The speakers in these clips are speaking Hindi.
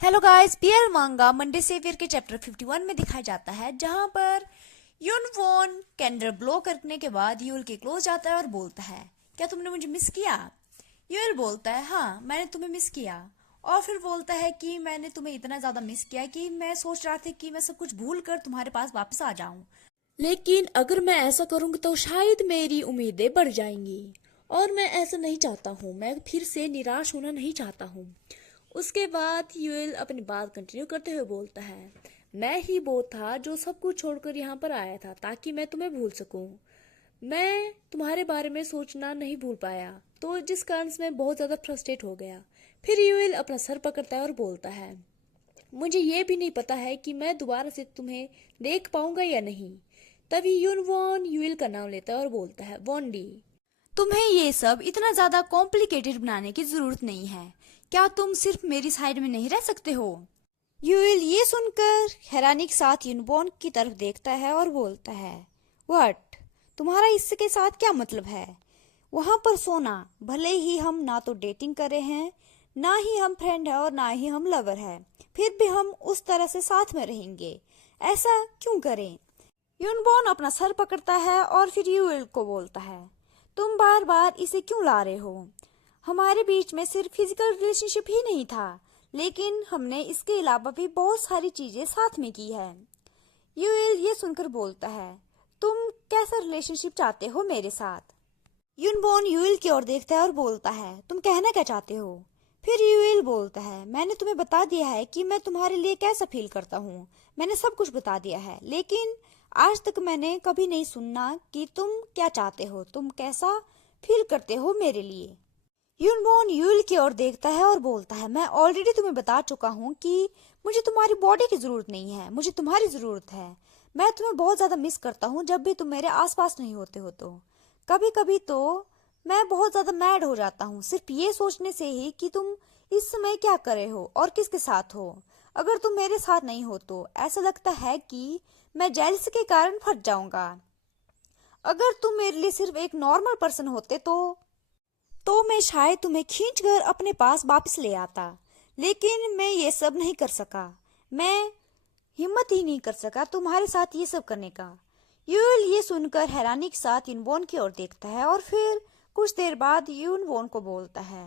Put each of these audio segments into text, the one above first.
हेलो गाइस, पीएल मांगा मंडे सेवियर के चैप्टर 51 में दिखाया जाता है, जहां पर युन वॉन कैंडर ब्लो करने के बाद यूल के क्लोज जाता है और बोलता है, क्या तुमने मुझे मिस किया? यूल बोलता है, हाँ मैंने तुम्हें मिस किया। और फिर बोलता है कि मैंने तुम्हें इतना ज्यादा मिस किया कि मैं सोच रहा था कि मैं सब कुछ भूल कर तुम्हारे पास वापस आ जाऊं, लेकिन अगर मैं ऐसा करूंगी तो शायद मेरी उम्मीदें बढ़ जाएंगी और मैं ऐसा नहीं चाहता हूँ। मैं फिर से निराश होना नहीं चाहता हूँ। उसके बाद यूएल अपनी बात कंटिन्यू करते हुए बोलता है, मैं ही वो था जो सब कुछ छोड़कर यहाँ पर आया था ताकि मैं तुम्हें भूल सकूं। मैं तुम्हारे बारे में सोचना नहीं भूल पाया, तो जिस कारण से मैं बहुत ज्यादा फ्रस्ट्रेट हो गया। फिर यूएल अपना सर पकड़ता है और बोलता है, मुझे ये भी नहीं पता है कि मैं दोबारा से तुम्हें देख पाऊंगा या नहीं। तभी यून वॉन यूएल का नाम लेता है और बोलता है, वॉन्डी, तुम्हें ये सब इतना ज्यादा कॉम्प्लिकेटेड बनाने की जरूरत नहीं है। क्या तुम सिर्फ मेरी साइड में नहीं रह सकते हो? यूएल ये सुनकर हैरानी के साथ यूनबॉर्न की तरफ देखता है और बोलता है, व्हाट? तुम्हारा इसके साथ क्या मतलब है? वहां पर सोना, भले ही हम ना तो डेटिंग कर रहे हैं, ना ही हम फ्रेंड है और ना ही हम लवर है, फिर भी हम उस तरह से साथ में रहेंगे। ऐसा क्यों करें? यूनबॉर्न अपना सर पकड़ता है और फिर यूएल को बोलता है, तुम बार बार इसे क्यों ला रहे हो? हमारे बीच में सिर्फ फिजिकल रिलेशनशिप ही नहीं था, लेकिन हमने इसके अलावा भी बहुत सारी चीजें साथ में की है। यूएल ये सुनकर बोलता है, तुम कैसा रिलेशनशिप चाहते हो मेरे साथ? यूनबॉर्न यूएल की ओर देखता है और बोलता है, तुम कहना क्या चाहते हो? फिर यूएल बोलता है, मैंने तुम्हें बता दिया है कि मैं तुम्हारे लिए कैसा फील करता हूँ। मैंने सब कुछ बता दिया है, लेकिन आज तक मैंने कभी नहीं सुना कि तुम क्या चाहते हो, तुम कैसा फील करते हो मेरे लिए। यूनबॉर्न यूएल की ओर देखता है और बोलता है, मैं ऑलरेडी तुम्हें बता चुका हूँ कि मुझे तुम्हारी बॉडी की जरूरत नहीं है, मुझे तुम्हारी जरूरत है। मैं तुम्हें बहुत ज्यादा मिस करता हूँ जब भी तुम मेरे आसपास नहीं होते हो। तो कभी कभी तो मैं बहुत ज्यादा मैड हो जाता हूँ सिर्फ ये सोचने से ही कि तुम इस समय क्या कर रहे हो और किसके साथ हो। अगर तुम मेरे साथ नहीं हो तो ऐसा लगता है कि मैं जेलस के कारण फट जाऊंगा। अगर तुम मेरे लिए सिर्फ एक नॉर्मल पर्सन होते तो मैं शायद तुम्हें खींचकर अपने पास वापस ले आता, लेकिन मैं ये सब नहीं कर सका। मैं हिम्मत ही नहीं कर सका तुम्हारे साथ ये सब करने का। यूल ये सुनकर हैरानी के साथ यूनबॉर्न की ओर देखता है और फिर कुछ देर बाद यूनबॉर्न को बोलता है,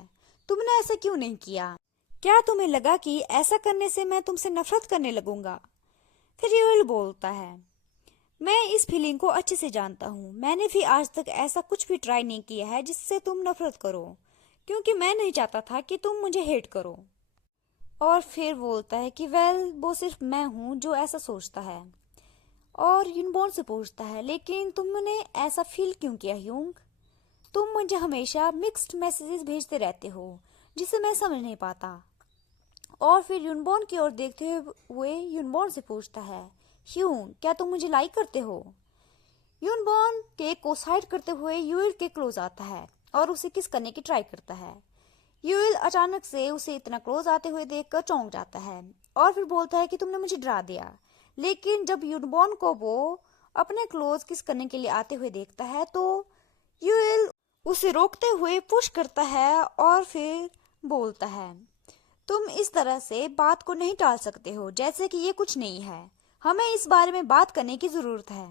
तुमने ऐसा क्यों नहीं किया? क्या तुम्हें लगा कि ऐसा करने से मैं तुमसे नफरत करने लगूंगा? फिर यूल बोलता है, मैं इस फीलिंग को अच्छे से जानता हूँ। मैंने भी आज तक ऐसा कुछ भी ट्राई नहीं किया है जिससे तुम नफरत करो, क्योंकि मैं नहीं चाहता था कि तुम मुझे हेट करो। और फिर बोलता है कि वेल, वो सिर्फ मैं हूँ जो ऐसा सोचता है। और यूनबॉर्न से पूछता है, लेकिन तुमने ऐसा फील क्यों किया ह्यूंग? तुम मुझे हमेशा मिक्स्ड मैसेजेस भेजते रहते हो जिसे मैं समझ नहीं पाता। और फिर यूनबॉर्न की ओर देखते हुए यूनबॉर्न से पूछता है, ह्यूंग, क्या तुम मुझे लाइक करते हो? यूनबॉर्न केक को साइड करते हुए यूएल के क्लोज आता है और उसे किस करने की ट्राई करता है। यूएल अचानक से उसे इतना क्लोज आते हुए देखकर चौंक जाता है और फिर बोलता है कि तुमने मुझे डरा दिया। लेकिन जब यूनबॉर्न को वो अपने क्लोज किस करने के लिए आते हुए देखता है तो यूएल उसे रोकते हुए पुश करता है और फिर बोलता है, तुम इस तरह से बात को नहीं टाल सकते हो जैसे कि ये कुछ नहीं है। हमें इस बारे में बात करने की जरूरत है।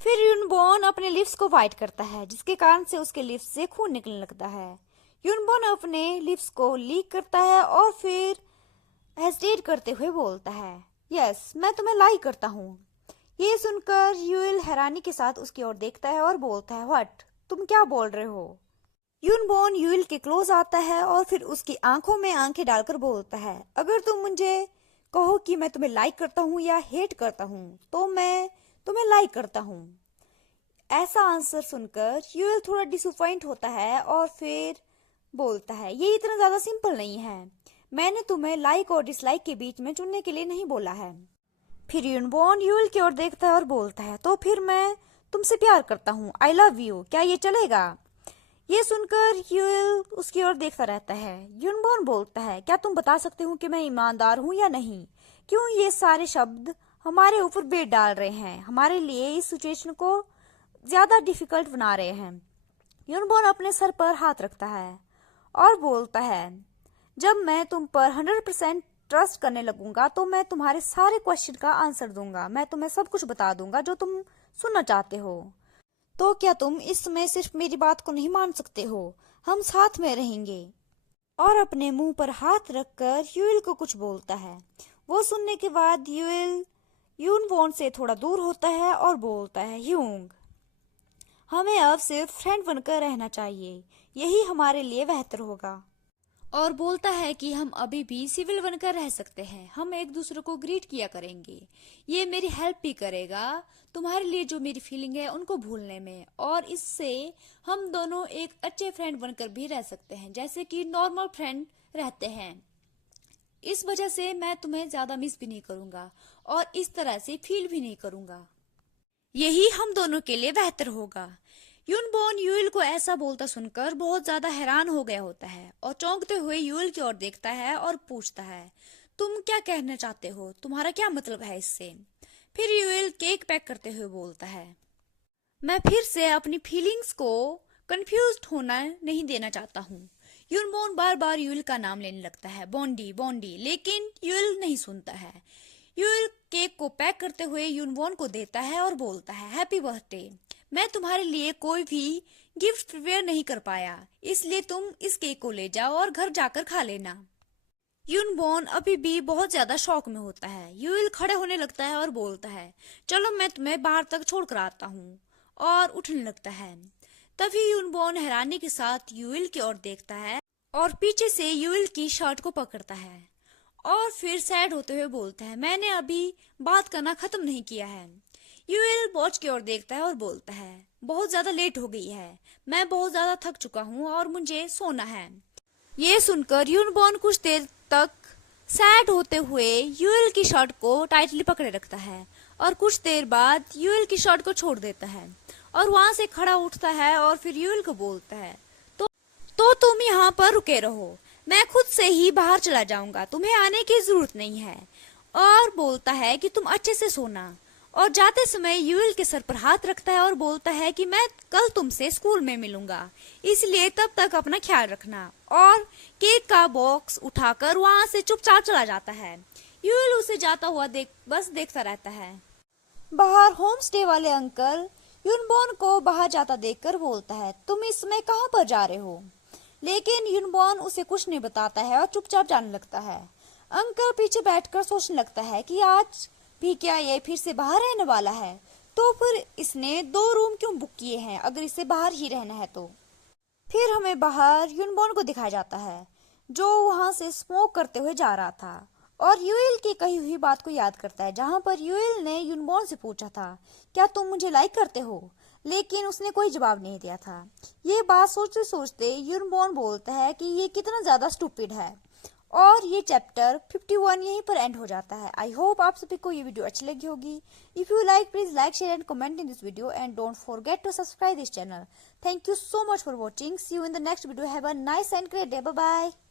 फिर यूनबॉर्न अपने लिप्स को वाइट करता है जिसके कारण से उसके लिप्स से खून निकलने लगता है। यूनबॉर्न अपने लिप्स को लीक करता है और फिर हेजिटेट करते हुए बोलता है, यस, मैं तुम्हें लाइक करता हूँ। ये सुनकर यूएल हैरानी के साथ उसकी ओर देखता है और बोलता है, व्हाट? तुम क्या बोल रहे हो? यूनबॉर्न यूएल के क्लोज आता है और फिर उसकी आंखों में आंखें डालकर बोलता है, अगर तुम मुझे कहो कि मैं तुम्हें लाइक करता हूँ या हेट करता हूँ तो मैं तुम्हें लाइक करता हूँ। ऐसा आंसर सुनकर यूएल थोड़ा डिसअपॉइंट होता है और फिर बोलता है, ये इतना ज्यादा सिंपल नहीं है। मैंने तुम्हें लाइक और डिसलाइक के बीच में चुनने के लिए नहीं बोला है। फिर यूनबॉर्न यूएल की ओर देखता है और बोलता है, तो फिर मैं तुमसे प्यार करता हूँ, आई लव यू, क्या ये चलेगा? ये सुनकर यूएल उसकी ओर देखता रहता है। यूनबॉर्न बोलता है, क्या तुम बता सकते हो कि मैं ईमानदार हूँ या नहीं? क्यों ये सारे शब्द हमारे ऊपर वेट डाल रहे हैं, हमारे लिए इस सिचुएशन को ज्यादा डिफिकल्ट बना रहे हैं? यूनबॉर्न अपने सर पर हाथ रखता है और बोलता है, जब मैं तुम पर 100% ट्रस्ट करने लगूंगा तो मैं तुम्हारे सारे क्वेश्चन का आंसर दूंगा, मैं तुम्हें सब कुछ बता दूंगा जो तुम सुनना चाहते हो। तो क्या तुम इस समय सिर्फ मेरी बात को नहीं मान सकते हो? हम साथ में रहेंगे। और अपने मुंह पर हाथ रखकर यूएल को कुछ बोलता है। वो सुनने के बाद यूएल यूनवॉन से थोड़ा दूर होता है और बोलता है, ह्यूंग, हमें अब सिर्फ फ्रेंड बनकर रहना चाहिए, यही हमारे लिए बेहतर होगा। और बोलता है कि हम अभी भी सिविल बनकर रह सकते हैं, हम एक दूसरे को ग्रीट किया करेंगे, ये मेरी हेल्प भी करेगा तुम्हारे लिए जो मेरी फीलिंग है उनको भूलने में, और इससे हम दोनों एक अच्छे फ्रेंड बनकर भी रह सकते हैं जैसे कि नॉर्मल फ्रेंड रहते हैं। इस वजह से मैं तुम्हें ज्यादा मिस भी नहीं करूंगा और इस तरह से फील भी नहीं करूंगा, यही हम दोनों के लिए बेहतर होगा। यूनबॉन यूएल को ऐसा बोलता सुनकर बहुत ज्यादा हैरान हो गया होता है और चौंकते हुए यूएल की ओर देखता है और पूछता है, तुम क्या कहना चाहते हो, तुम्हारा क्या मतलब है इससे? फिर यूएल केक पैक करते हुए बोलता है, मैं फिर से अपनी फीलिंग्स को कंफ्यूज्ड होना नहीं देना चाहता हूँ। यूनबॉन बार बार यूएल का नाम लेने लगता है, बॉन्डी बॉन्डी, लेकिन यूएल नहीं सुनता है। यूएल केक को पैक करते हुए यूनबॉन को देता है और बोलता है, हैप्पी बर्थडे, मैं तुम्हारे लिए कोई भी गिफ्ट प्रिपेयर नहीं कर पाया, इसलिए तुम इस केक को ले जाओ और घर जाकर खा लेना। यूनबॉन अभी भी बहुत ज्यादा शौक में होता है। यूएल खड़े होने लगता है और बोलता है, चलो मैं तुम्हें बाहर तक छोड़ कर आता हूँ, और उठने लगता है। तभी यूनबॉन हैरानी के साथ यूएल की ओर देखता है और पीछे से यूएल की शर्ट को पकड़ता है और फिर सैड होते हुए बोलता है, मैंने अभी बात करना खत्म नहीं किया है। यूएल वॉच की ओर देखता है और बोलता है, बहुत ज्यादा लेट हो गई है, मैं बहुत ज्यादा थक चुका हूँ और मुझे सोना है। ये सुनकर यूनबॉन कुछ देर तक सैड होते हुए यूएल की शर्ट को टाइटली पकड़े रखता है और कुछ देर बाद यूएल की शर्ट को छोड़ देता है और वहां से खड़ा उठता है और फिर यूएल को बोलता है, तो तुम यहाँ पर रुके रहो, मैं खुद से ही बाहर चला जाऊंगा, तुम्हें आने की जरूरत नहीं है। और बोलता है कि तुम अच्छे से सोना, और जाते समय यूएल के सर पर हाथ रखता है और बोलता है कि मैं कल तुमसे स्कूल में मिलूंगा, इसलिए तब तक अपना ख्याल रखना। और केक का बॉक्स उठाकर वहां से चुपचाप चला जाता है। यूएल उसे जाता हुआ बस देखता रहता है। बाहर होम स्टे वाले अंकल यूनबॉन को बाहर जाता देखकर बोलता है, तुम इस समय कहाँ पर जा रहे हो? लेकिन यूनबॉन उसे कुछ नहीं बताता है और चुपचाप जाने लगता है। अंकल पीछे बैठकर सोचने लगता है कि आज भी क्या ये फिर से बाहर रहने वाला है, तो फिर इसने 2 रूम क्यों बुक किए हैं अगर इसे बाहर ही रहना है तो। फिर हमें बाहर यूनबॉन को दिखाया जाता है जो वहां से स्मोक करते हुए जा रहा था और यूएल की कही हुई बात को याद करता है, जहां पर यूएल ने यूनबॉन से पूछा था, क्या तुम मुझे लाइक करते हो? लेकिन उसने कोई जवाब नहीं दिया था। ये बात सोचते सोचते यूनबॉन बोलता है कि ये कितना ज्यादा स्टूपिड है। और ये चैप्टर 51 यहीं पर एंड हो जाता है। आई होप आप सभी को ये वीडियो अच्छी लगी होगी। If you like, please like, share and comment in this video and don't forget to subscribe this channel. Thank you so much for watching. See you in the next video. Have a nice and great day. Bye bye.